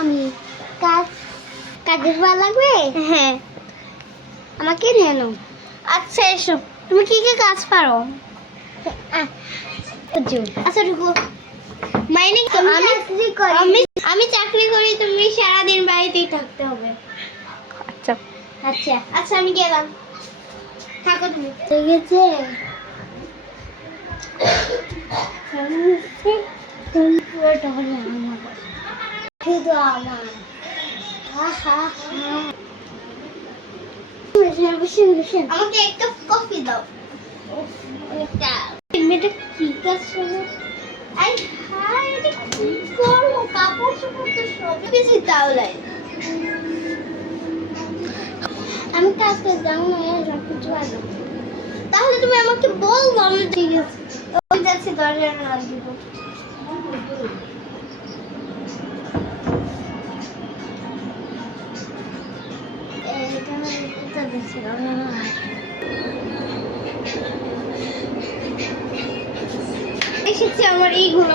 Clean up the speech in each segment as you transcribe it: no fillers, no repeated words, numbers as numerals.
আমি কাজের পা লাগবে? হ্যাঁ। আমাকে নিয়ে নাও। আচ্ছা এসো। তুমি কি কি কাজ পারো? আচ্ছা ঢুকো। মাইনে আমি চাকরি করি, তুমি সারাদিন বাড়িতেই থাকতে হবে। আচ্ছা আচ্ছা আচ্ছা আমি গেলাম, থাকো তুমি। ঠিক আছে। পুরোটা হলো আমার, শুধু আমার। আমাকে একটা কফি দাও। এটা মেয়েটা কি কাজ করলো? আই হাই, এটা কি করবো? কাপড় চোপড় তো সবই বেশি তাহলে। আমি কাজ করে যাবো না, সব কিছু পারবো। তাহলে তুমি আমাকে বলবো, আমি ঠিক আছে ওই যাচ্ছি দরজার নাল দিব। এসেছি আমার এইগুলো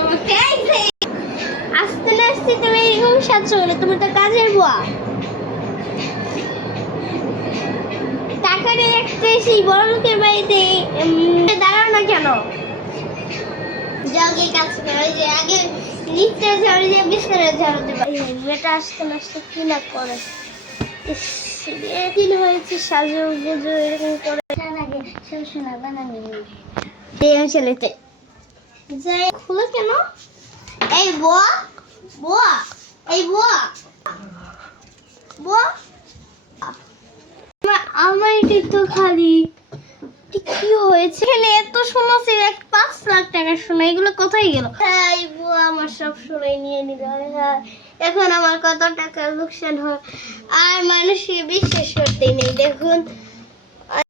আসতে না আসতে তুমি এরকম সাজছ বলে, তুমি তো কাজের বুয়া। টাকা নিয়ে একটা সেই বড় লোকের বাড়িতে দাঁড়াও না কেন? আগে কাজ করে, ওই যে আগে নিচে ঝাড়ু দিয়ে বিছানা ঝাড়ু দেবে। মেয়েটা আসতে না আসতে কি না করে। দিন হয়েছে সাজু গুজু এরকম করে। আগে শোনা বানানি ছেলেতে যাই খুলে কেন? এই বুয়া, বুয়া, এই বুয়া, বুয়া, আমার এটি তো খালি। কি হয়েছে? ছেলে এত সোনা ছিল, 5 লাখ টাকা সোনা, এগুলো কোথায় গেল? এই বুয়া আমার সব সোনাই নিয়ে নিল। এখন আমার কত টাকা লোকসান হয় আর মানুষকে বিশ্বাস করতেই নেই। দেখুন